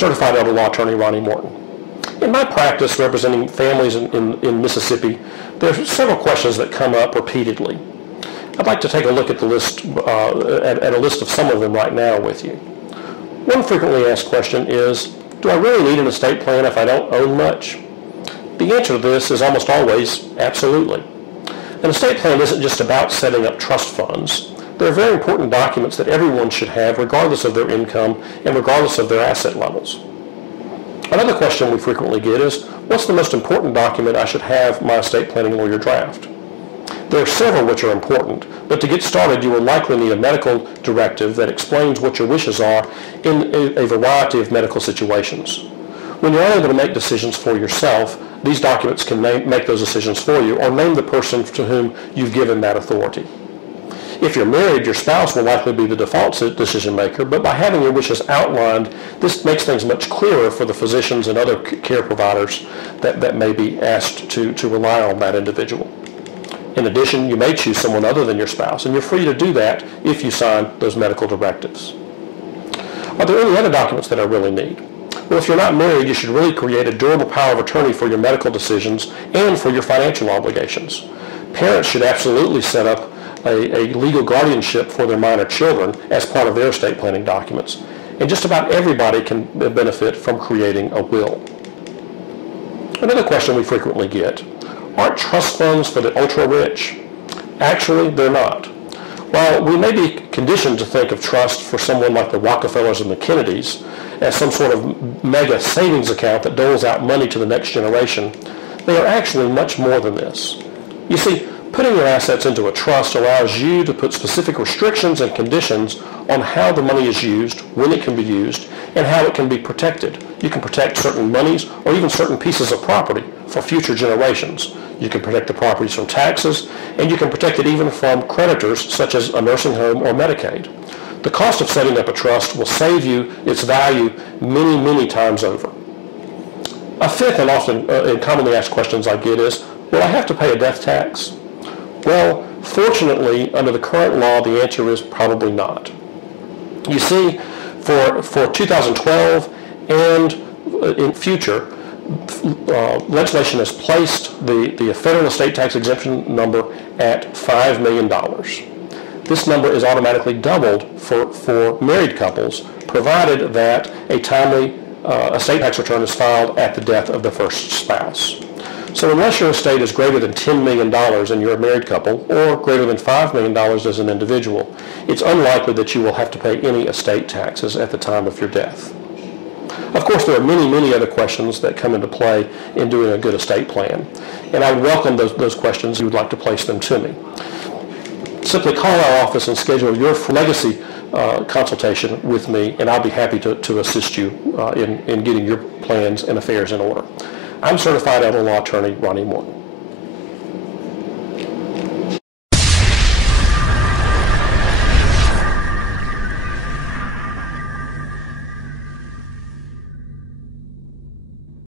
certified elder law attorney Ronnie Morton. In my practice representing families in Mississippi, there are several questions that come up repeatedly. I'd like to take a look at the list, at a list of some of them right now with you. One frequently asked question is, do I really need an estate plan if I don't own much? The answer to this is almost always absolutely. An estate plan isn't just about setting up trust funds. They're very important documents that everyone should have regardless of their income and regardless of their asset levels. Another question we frequently get is, what's the most important document I should have my estate planning lawyer draft? There are several which are important, but to get started you will likely need a medical directive that explains what your wishes are in a variety of medical situations. When you're unable to make decisions for yourself, these documents can make those decisions for you or name the person to whom you've given that authority. If you're married, your spouse will likely be the default decision maker, but by having your wishes outlined, this makes things much clearer for the physicians and other care providers that may be asked to rely on that individual. In addition, you may choose someone other than your spouse, and you're free to do that if you sign those medical directives. Are there any other documents that I really need? Well, if you're not married, you should really create a durable power of attorney for your medical decisions and for your financial obligations. Parents should absolutely set up a legal guardianship for their minor children as part of their estate planning documents. And just about everybody can benefit from creating a will. Another question we frequently get, aren't trust funds for the ultra-rich? Actually, they're not. While we may be conditioned to think of trust for someone like the Rockefellers and the Kennedys as some sort of mega savings account that doles out money to the next generation, they are actually much more than this. You see, putting your assets into a trust allows you to put specific restrictions and conditions on how the money is used, when it can be used, and how it can be protected. You can protect certain monies or even certain pieces of property for future generations. You can protect the properties from taxes, and you can protect it even from creditors such as a nursing home or Medicaid. The cost of setting up a trust will save you its value many, many times over. A fifth and often commonly asked questions I get is, will I have to pay a death tax? Well, fortunately, under the current law, the answer is probably not. You see, for 2012 and in future, legislation has placed the federal estate tax exemption number at $5 million. This number is automatically doubled for married couples, provided that a timely estate tax return is filed at the death of the first spouse. So unless your estate is greater than $10 million and you're a married couple, or greater than $5 million as an individual, it's unlikely that you will have to pay any estate taxes at the time of your death. Of course, there are many, many other questions that come into play in doing a good estate plan, and I would welcome those questions if you would like to place them to me. Simply call our office and schedule your legacy consultation with me, and I'll be happy to assist you in getting your plans and affairs in order. I'm certified elder law attorney Ronnie Morton.